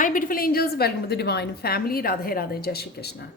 Hi beautiful angels, welcome to the divine family. Radhe Radhe, जय Shri Krishna.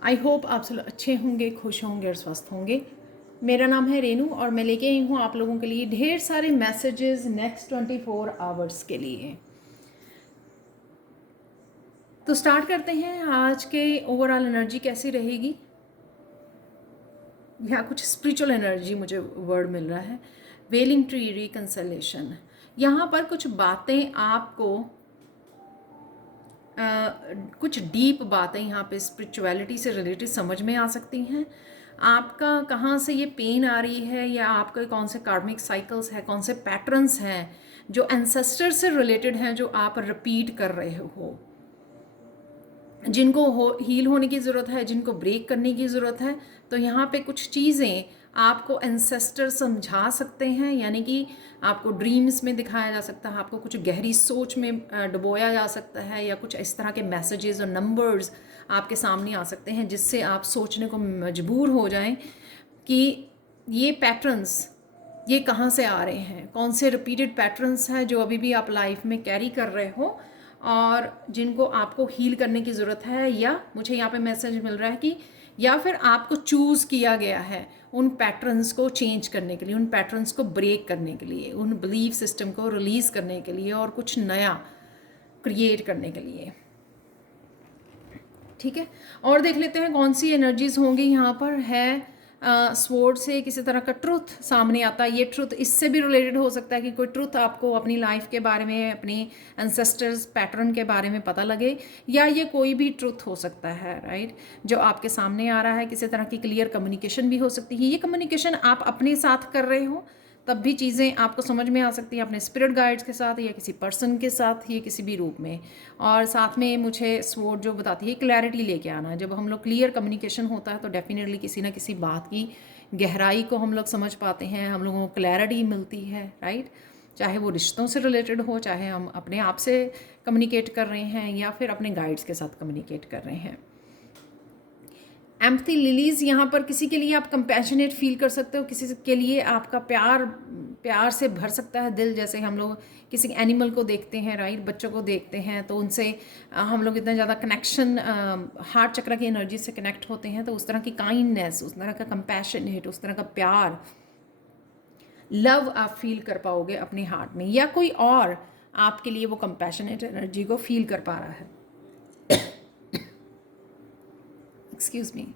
I hope आप सब अच्छे होंगे, खुश होंगे और स्वस्थ होंगे। मेरा नाम है रेनू और मैं लेके आई हूँ आप लोगों के लिए ढेर सारे मैसेजेस नेक्स्ट 24 आवर्स के लिए। तो स्टार्ट करते हैं। आज के ओवरऑल एनर्जी कैसी रहेगी, या कुछ स्पिरिचुअल एनर्जी मुझे वर्ड मिल रहा है। वेलिंग ट्री रिकंसलेशन, यहाँ पर कुछ बातें आपको कुछ डीप बातें यहाँ पे स्पिरिचुअलिटी से रिलेटेड समझ में आ सकती हैं। आपका कहाँ से ये पेन आ रही है, या आपके कौन से कार्मिक साइकिल्स हैं, कौन से पैटर्न्स हैं जो एंसेस्टर से रिलेटेड हैं, जो आप रिपीट कर रहे हो, जिनको हील होने की ज़रूरत है, जिनको ब्रेक करने की ज़रूरत है। तो यहाँ पे कुछ चीज़ें आपको एंसेस्टर समझा सकते हैं, यानी कि आपको ड्रीम्स में दिखाया जा सकता है, आपको कुछ गहरी सोच में डुबोया जा सकता है, या कुछ इस तरह के मैसेजेस और नंबर्स आपके सामने आ सकते हैं जिससे आप सोचने को मजबूर हो जाएं कि ये पैटर्न्स ये कहाँ से आ रहे हैं, कौन से रिपीटेड पैटर्न्स हैं जो अभी भी आप लाइफ में कैरी कर रहे हो और जिनको आपको हील करने की ज़रूरत है। या मुझे यहाँ पे मैसेज मिल रहा है कि या फिर आपको चूज़ किया गया है उन पैटर्न्स को चेंज करने के लिए, उन पैटर्न्स को ब्रेक करने के लिए, उन बिलीफ सिस्टम को रिलीज़ करने के लिए और कुछ नया क्रिएट करने के लिए। ठीक है, और देख लेते हैं कौन सी एनर्जीज होंगी। यहाँ पर है स्वॉर्ड से किसी तरह का ट्रुथ सामने आता है। ये ट्रुथ इससे भी रिलेटेड हो सकता है कि कोई ट्रुथ आपको अपनी लाइफ के बारे में, अपनी एंसेस्टर्स पैटर्न के बारे में पता लगे, या ये कोई भी ट्रुथ हो सकता है, राइट, जो आपके सामने आ रहा है। किसी तरह की क्लियर कम्युनिकेशन भी हो सकती है। ये कम्युनिकेशन आप अपने साथ कर रहे हो तब भी चीज़ें आपको समझ में आ सकती हैं, अपने स्पिरिट गाइड्स के साथ या किसी पर्सन के साथ, ये किसी भी रूप में। और साथ में मुझे स्वॉर्ड जो बताती है क्लैरिटी लेके आना। जब हम लोग क्लियर कम्युनिकेशन होता है तो डेफिनेटली किसी ना किसी बात की गहराई को हम लोग समझ पाते हैं, हम लोगों को क्लैरिटी मिलती है, राइट। चाहे वो रिश्तों से रिलेटेड हो, चाहे हम अपने आप से कम्युनिकेट कर रहे हैं या फिर अपने गाइड्स के साथ कम्युनिकेट कर रहे हैं। एम्पथी लिलीज, यहाँ पर किसी के लिए आप कंपैशनेट फील कर सकते हो, किसी के लिए आपका प्यार से भर सकता है दिल। जैसे हम लोग किसी एनिमल को देखते हैं, राइट, बच्चों को देखते हैं तो उनसे हम लोग इतना ज़्यादा कनेक्शन हार्ट चक्र की एनर्जी से कनेक्ट होते हैं। तो उस तरह की काइंडनेस, उस तरह का कंपैशनेट, उस तरह का प्यार, लव आप फील कर पाओगे अपने हार्ट में, या कोई और आपके लिए वो कंपैशनेट एनर्जी को फील कर पा रहा है। Excuse me.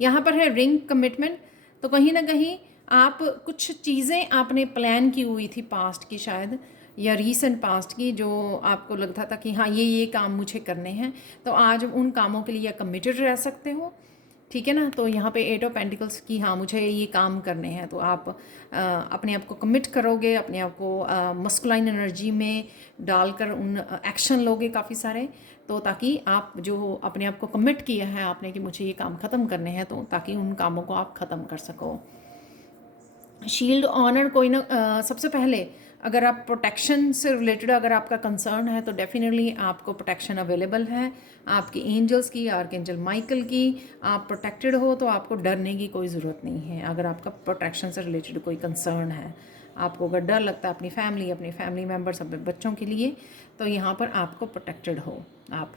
यहाँ पर है रिंग कमिटमेंट। तो कहीं ना कहीं आप कुछ चीज़ें आपने प्लान की हुई थी पास्ट की शायद, या रीसेंट पास्ट की, जो आपको लगता था कि हाँ ये काम मुझे करने हैं, तो आज उन कामों के लिए कमिटेड रह सकते हो। ठीक है ना। तो यहाँ पे 8 ऑफ पेंटिकल्स की, हाँ मुझे ये काम करने हैं, तो आप अपने आप को कमिट करोगे, अपने आप को मस्कुलाइन एनर्जी में डालकर उन एक्शन लोगे काफ़ी सारे, तो ताकि आप जो अपने आप को कमिट किया है आपने कि मुझे ये काम ख़त्म करने हैं, तो ताकि उन कामों को आप ख़त्म कर सको। शील्ड ऑनर, कोई ना सबसे पहले अगर आप प्रोटेक्शन से रिलेटेड अगर आपका कंसर्न है तो डेफिनेटली आपको प्रोटेक्शन अवेलेबल है आपके एंजल्स की, आर्कएंजल माइकल की। आप प्रोटेक्टेड हो तो आपको डरने की कोई ज़रूरत नहीं है। अगर आपका प्रोटेक्शन से रिलेटेड कोई कंसर्न है, आपको अगर डर लगता है अपनी फैमिली मेम्बर्स, अपने बच्चों के लिए, तो यहाँ पर आपको प्रोटेक्टेड हो आप।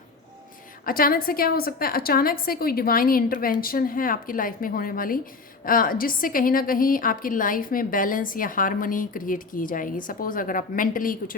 अचानक से क्या हो सकता है, अचानक से कोई डिवाइन इंटरवेंशन है आपकी लाइफ में होने वाली, जिससे कहीं ना कहीं आपकी लाइफ में बैलेंस या हारमोनी क्रिएट की जाएगी। सपोज़ अगर आप मेंटली कुछ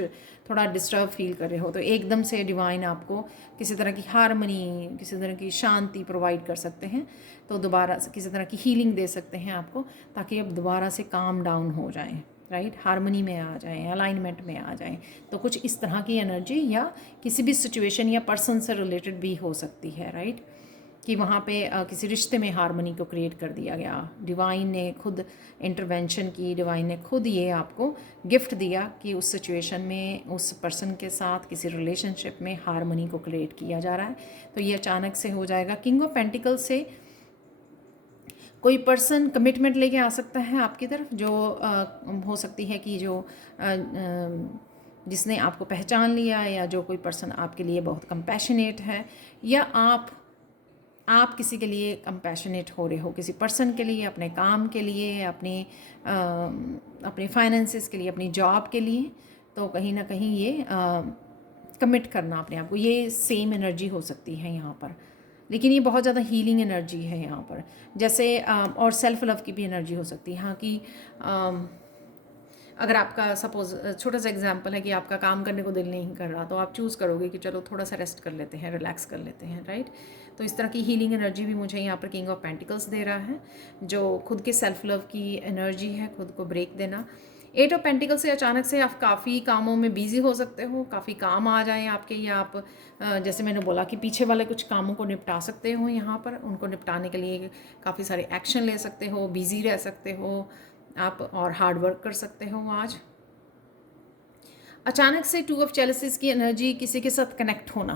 थोड़ा डिस्टर्ब फील कर रहे हो, तो एकदम से डिवाइन आपको किसी तरह की हारमोनी, किसी तरह की शांति प्रोवाइड कर सकते हैं, तो दोबारा से किसी तरह की हीलिंग दे सकते हैं आपको, ताकि आप दोबारा से काम डाउन हो जाएं, राइट, हारमोनी में आ जाएं, अलाइनमेंट में आ जाएं। तो कुछ इस तरह की एनर्जी या किसी भी सिचुएशन या पर्सन से रिलेटेड भी हो सकती है, राइट, कि वहाँ पे किसी रिश्ते में हारमोनी को क्रिएट कर दिया गया। डिवाइन ने खुद इंटरवेंशन की, डिवाइन ने खुद ये आपको गिफ्ट दिया कि उस सिचुएशन में, उस पर्सन के साथ किसी रिलेशनशिप में हारमोनी को क्रिएट किया जा रहा है। तो ये अचानक से हो जाएगा। किंग ऑफ पेंटिकल से कोई पर्सन कमिटमेंट लेके आ सकता है आपकी तरफ, जो हो सकती है कि जो जिसने आपको पहचान लिया, या जो कोई पर्सन आपके लिए बहुत कंपैशनेट है, या आप किसी के लिए कंपैशनेट हो रहे हो, किसी पर्सन के लिए, अपने काम के लिए, अपने फाइनेंसेस के लिए, अपनी जॉब के लिए। तो कहीं ना कहीं ये कमिट करना अपने आप को, ये सेम एनर्जी हो सकती है यहाँ पर, लेकिन ये बहुत ज़्यादा हीलिंग एनर्जी है यहाँ पर। जैसे और सेल्फ लव की भी एनर्जी हो सकती है हाँ कि अगर आपका सपोज छोटा सा एग्जांपल है कि आपका काम करने को दिल नहीं कर रहा, तो आप चूज़ करोगे कि चलो थोड़ा सा रेस्ट कर लेते हैं, रिलैक्स कर लेते हैं, राइट। तो इस तरह की हीलिंग एनर्जी भी मुझे यहाँ पर किंग ऑफ पेंटिकल्स दे रहा है, जो खुद के सेल्फ लव की एनर्जी है, खुद को ब्रेक देना। एट ऑफ पेंटिकल से अचानक से आप काफ़ी कामों में बिजी हो सकते हो, काफ़ी काम आ जाए आपके, या आप जैसे मैंने बोला कि पीछे वाले कुछ कामों को निपटा सकते हो यहाँ पर, उनको निपटाने के लिए काफ़ी सारे एक्शन ले सकते हो, बिजी रह सकते हो आप, और हार्ड वर्क कर सकते हो आज। अचानक से टू ऑफ चैलिसेस की एनर्जी, किसी के साथ कनेक्ट होना,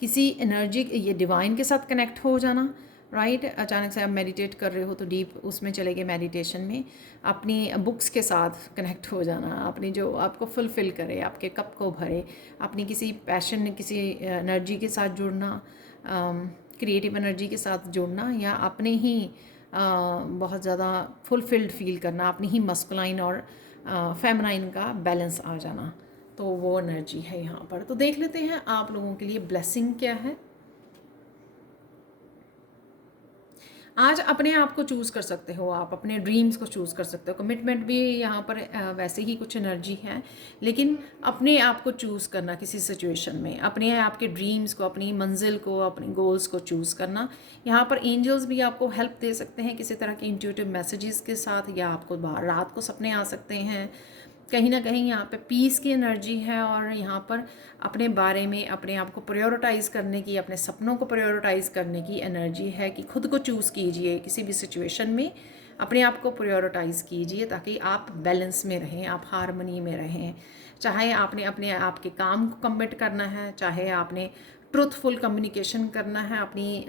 किसी एनर्जी, ये डिवाइन के साथ कनेक्ट हो जाना, राइट। अचानक से आप मेडिटेट कर रहे हो तो डीप उसमें चले गए मेडिटेशन में, अपनी बुक्स के साथ कनेक्ट हो जाना, अपनी जो आपको फुलफ़िल करे, आपके कप को भरे, अपनी किसी पैशन, किसी एनर्जी के साथ जुड़ना, क्रिएटिव एनर्जी के साथ जुड़ना, या अपने ही बहुत ज़्यादा फुलफिल्ड फील करना, अपनी ही मस्कुलाइन और फेमिनाइन का बैलेंस आ जाना, तो वो एनर्जी है यहाँ पर। तो देख लेते हैं आप लोगों के लिए ब्लेसिंग क्या है। आज अपने आप को चूज़ कर सकते हो, आप अपने ड्रीम्स को चूज़ कर सकते हो। कमिटमेंट भी यहाँ पर वैसे ही कुछ एनर्जी है, लेकिन अपने आप को चूज़ करना किसी सिचुएशन में, अपने आप के ड्रीम्स को, अपनी मंजिल को, अपने गोल्स को चूज़ करना। यहाँ पर एंजल्स भी आपको हेल्प दे सकते हैं किसी तरह के इंट्यूटिव मैसेजेस के साथ, या आपको रात को सपने आ सकते हैं। कहीं ना कहीं यहाँ पे पीस की एनर्जी है, और यहाँ पर अपने बारे में, अपने आप को प्रायोरिटाइज़ करने की, अपने सपनों को प्रायोरिटाइज़ करने की एनर्जी है कि खुद को चूज़ कीजिए किसी भी सिचुएशन में, अपने आप को प्रायोरिटाइज़ कीजिए ताकि आप बैलेंस में रहें, आप हारमनी में रहें। चाहे आपने अपने आप के काम को कमिट करना है, चाहे आपने ट्रूथफुल कम्युनिकेशन करना है, अपनी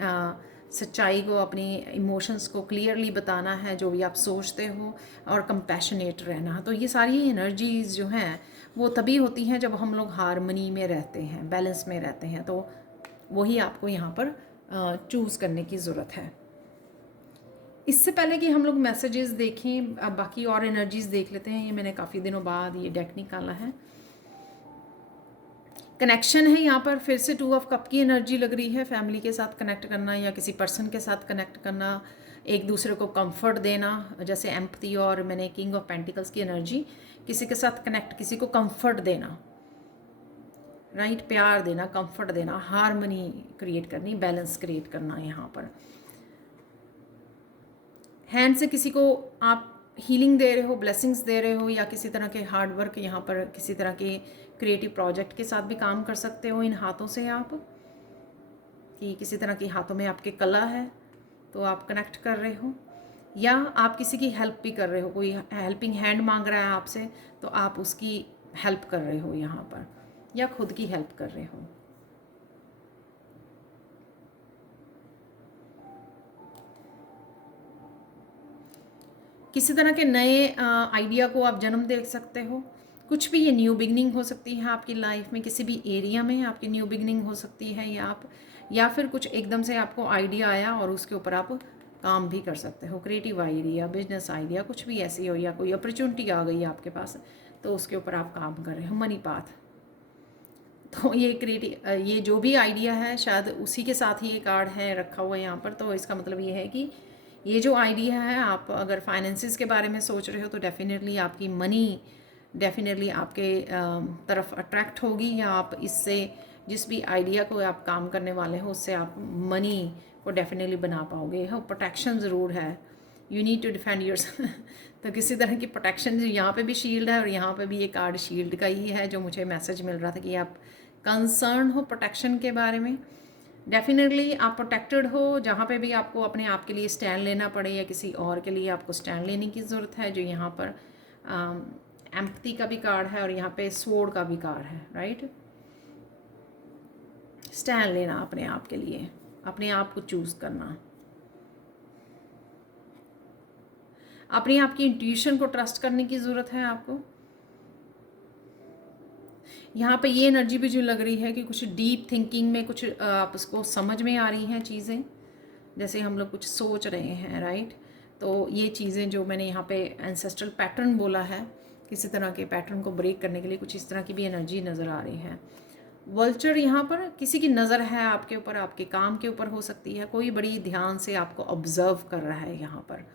सच्चाई को, अपनी इमोशंस को क्लियरली बताना है, जो भी आप सोचते हो, और कंपैशनेट रहना। तो ये सारी एनर्जीज़ जो हैं वो तभी होती हैं जब हम लोग हारमनी में रहते हैं, बैलेंस में रहते हैं। तो वही आपको यहाँ पर चूज़ करने की ज़रूरत है। इससे पहले कि हम लोग मैसेजेस देखें, अब बाकी और एनर्जीज़ देख लेते हैं। ये मैंने काफ़ी दिनों बाद ये डेक निकाला है। कनेक्शन है यहाँ पर, फिर से टू ऑफ कप की एनर्जी लग रही है। फैमिली के साथ कनेक्ट करना, या किसी पर्सन के साथ कनेक्ट करना, एक दूसरे को कंफर्ट देना, जैसे एम्पैथी। और मैंने किंग ऑफ पेंटिकल्स की एनर्जी, किसी के साथ कनेक्ट, किसी को कंफर्ट देना, राइट, प्यार देना, कंफर्ट देना, हारमनी क्रिएट करनी, बैलेंस क्रिएट करना। यहाँ पर हैंड से किसी को आप हीलिंग दे रहे हो, ब्लेसिंग्स दे रहे हो, या किसी तरह के हार्ड वर्क, यहाँ पर किसी तरह के क्रिएटिव प्रोजेक्ट के साथ भी काम कर सकते हो इन हाथों से आप, कि किसी तरह की हाथों में आपके कला है तो आप कनेक्ट कर रहे हो, या आप किसी की हेल्प भी कर रहे हो, कोई हेल्पिंग हैंड मांग रहा है आपसे तो आप उसकी हेल्प कर रहे हो यहाँ पर, या खुद की हेल्प कर रहे हो। किसी तरह के नए आइडिया को आप जन्म दे सकते हो। कुछ भी, ये न्यू बिगनिंग हो सकती है आपकी लाइफ में, किसी भी एरिया में आपकी न्यू बिगनिंग हो सकती है, या फिर कुछ एकदम से आपको आइडिया आया और उसके ऊपर आप काम भी कर सकते हो। क्रिएटिव आइडिया, बिजनेस आइडिया, कुछ भी ऐसी हो, या कोई अपॉर्चुनिटी आ गई आपके पास तो उसके ऊपर आप काम कर रहे हो। मनी पाथ, तो ये क्रिएटिव, ये जो भी आइडिया है शायद उसी के साथ ही ये कार्ड है रखा हुआ है यहाँ पर। तो इसका मतलब ये है कि ये जो आइडिया है, आप अगर फाइनेंसिस के बारे में सोच रहे हो तो डेफिनेटली आपकी मनी डेफिनेटली आपके तरफ अट्रैक्ट होगी, या आप इससे जिस भी आइडिया को आप काम करने वाले हो उससे आप मनी को डेफिनेटली बना पाओगे। हाँ, प्रोटेक्शन ज़रूर है, you need to defend your तो किसी तरह की प्रोटेक्शन, यहाँ पे भी शील्ड है और यहाँ पे भी ये कार्ड शील्ड का ही है, जो मुझे मैसेज मिल रहा था कि आप कंसर्न हो प्रोटेक्शन के बारे में। डेफिनेटली आप प्रोटेक्टेड हो, जहाँ पे भी आपको अपने आप के लिए स्टैंड लेना पड़े या किसी और के लिए आपको स्टैंड लेने की ज़रूरत है, जो यहाँ पर एम्पैथी का भी कार्ड है और यहाँ पे स्वॉर्ड का भी कार्ड है, राइट। स्टैंड लेना अपने आप के लिए, अपने आप को चूज़ करना, अपनी आपकी इंट्यूशन को ट्रस्ट करने की ज़रूरत है आपको। यहाँ पे ये एनर्जी भी जो लग रही है कि कुछ डीप थिंकिंग में कुछ आप उसको समझ में आ रही हैं चीज़ें, जैसे हम लोग कुछ सोच रहे हैं, राइट। तो ये चीज़ें जो मैंने यहाँ पे एंसेस्ट्रल पैटर्न बोला है, किसी तरह के पैटर्न को ब्रेक करने के लिए कुछ इस तरह की भी एनर्जी नज़र आ रही है। वल्चर यहाँ पर किसी की नज़र है आपके ऊपर, आपके काम के ऊपर हो सकती है, कोई बड़ी ध्यान से आपको ऑब्जर्व कर रहा है यहाँ पर।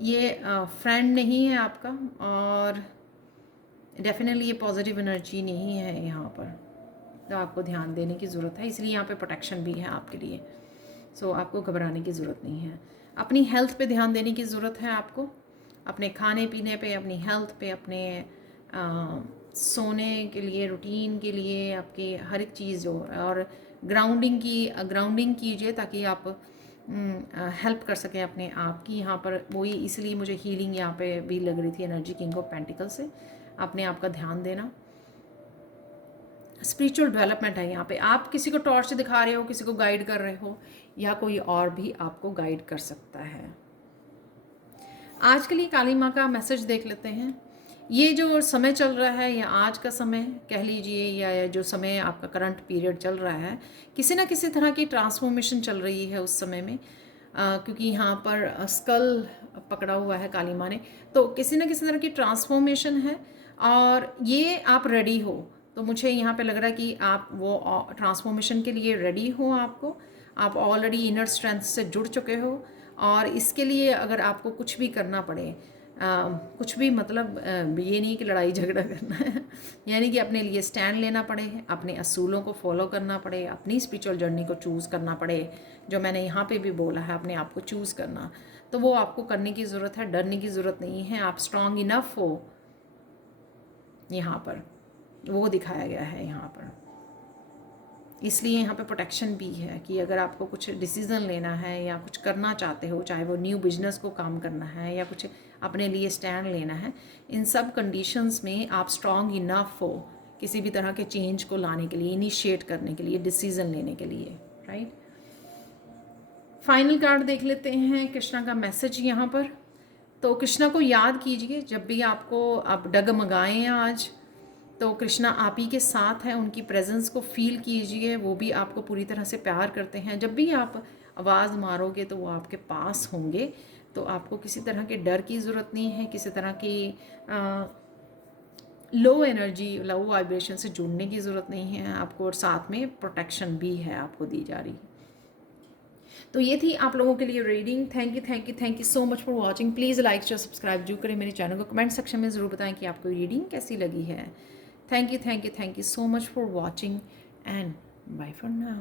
ये फ्रेंड नहीं है आपका, और डेफिनेटली ये पॉजिटिव एनर्जी नहीं है यहाँ पर, तो आपको ध्यान देने की ज़रूरत है, इसलिए यहाँ पे प्रोटेक्शन भी है आपके लिए। सो आपको घबराने की ज़रूरत नहीं है। अपनी हेल्थ पे ध्यान देने की ज़रूरत है आपको, अपने खाने पीने पे, अपनी हेल्थ पे, अपने सोने के लिए, रूटीन के लिए, आपके हर एक चीज़ जो, और ग्राउंडिंग कीजिए ताकि आप हेल्प कर सकें अपने आप की। यहाँ पर वही, इसलिए मुझे हीलिंग यहाँ पे भी लग रही थी एनर्जी किंग ऑफ पेंटिकल से। अपने आप का ध्यान देना, स्पिरिचुअल डेवलपमेंट है यहाँ पे। आप किसी को टॉर्च दिखा रहे हो, किसी को गाइड कर रहे हो, या कोई और भी आपको गाइड कर सकता है। आज के लिए काली माँ का मैसेज देख लेते हैं। ये जो समय चल रहा है, या आज का समय कह लीजिए, या जो समय आपका करंट पीरियड चल रहा है, किसी ना किसी तरह की ट्रांसफॉर्मेशन चल रही है उस समय में, क्योंकि यहाँ पर स्कल पकड़ा हुआ है काली माँ ने, तो किसी ना किसी तरह की ट्रांसफॉर्मेशन है, और ये आप रेडी हो। तो मुझे यहाँ पे लग रहा है कि आप वो ट्रांसफॉर्मेशन के लिए रेडी हो। आप ऑलरेडी इनर स्ट्रेंथ से जुड़ चुके हो, और इसके लिए अगर आपको कुछ भी करना पड़े, कुछ भी मतलब ये नहीं कि लड़ाई झगड़ा करना है, यानी कि अपने लिए स्टैंड लेना पड़े, अपने असूलों को फॉलो करना पड़े, अपनी स्पिरिचुअल जर्नी को चूज़ करना पड़े, जो मैंने यहाँ पे भी बोला है अपने आप को चूज़ करना, तो वो आपको करने की ज़रूरत है। डरने की ज़रूरत नहीं है, आप स्ट्रांग इनफ हो। यहाँ पर वो दिखाया गया है यहाँ पर, इसलिए यहाँ पे प्रोटेक्शन भी है कि अगर आपको कुछ डिसीज़न लेना है या कुछ करना चाहते हो, चाहे वो न्यू बिजनेस को काम करना है या कुछ अपने लिए स्टैंड लेना है, इन सब कंडीशंस में आप स्ट्रांग इनफ हो किसी भी तरह के चेंज को लाने के लिए, इनिशिएट करने के लिए, डिसीज़न लेने के लिए, राइट। फाइनल कार्ड देख लेते हैं, कृष्णा का मैसेज यहाँ पर। तो कृष्णा को याद कीजिए, जब भी आपको आप डगमगाएं आज, तो कृष्णा आप ही के साथ हैं, उनकी प्रेजेंस को फील कीजिए। वो भी आपको पूरी तरह से प्यार करते हैं। जब भी आप आवाज़ मारोगे तो वो आपके पास होंगे, तो आपको किसी तरह के डर की ज़रूरत नहीं है, किसी तरह की लो एनर्जी, लो वाइब्रेशन से जुड़ने की ज़रूरत नहीं है आपको, और साथ में प्रोटेक्शन भी है आपको दी जा रही। तो ये थी आप लोगों के लिए reading. Thank you so much for watching. Please like share subscribe जरूर करें मेरे चैनल को। कमेंट सेक्शन में ज़रूर बताएं कि आपको रीडिंग कैसी लगी है। Thank you so much for watching, and bye for now.